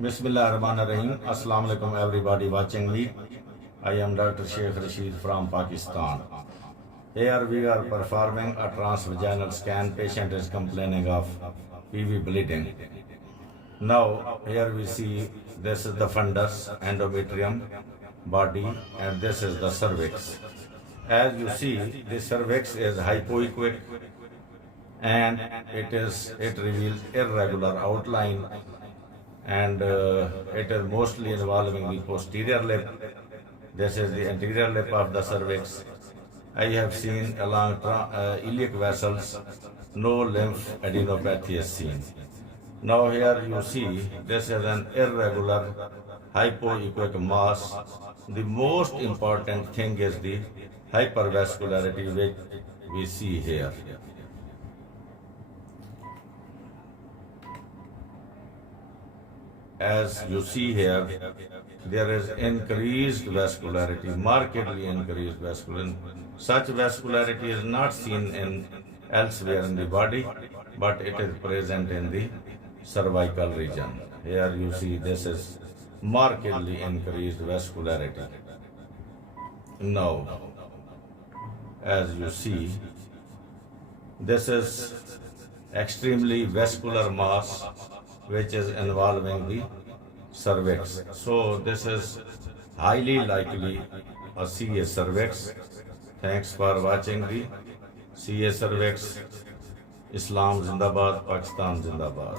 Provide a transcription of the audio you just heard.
Bismillahirrahmanirrahim. Assalamu alaikum everybody watching me. I am Dr. Sheikh Rasheed from Pakistan. Here we are performing a transvaginal scan. Patient is complaining of PV bleeding. Now here we see this is the fundus, endometrium, body, and this is the cervix. As you see, the cervix is hypoequic and it reveals irregular outline, and it is mostly involving the posterior lip. This is the anterior lip of the cervix. I have seen along iliac vessels, no lymph adenopathy is seen. Now here you see this is an irregular hypoequic mass. The most important thing is the hypervascularity which we see here. As you see here, there is increased vascularity, markedly increased vascularity. Such vascularity is not seen in elsewhere in the body, but it is present in the cervical region. Here you see this is markedly increased vascularity. Now, as you see, this is extremely vascular mass which is involving the cervix. So this is highly likely a CA cervix. Thanks for watching the CA cervix. Islam Zindabad, Pakistan Zindabad.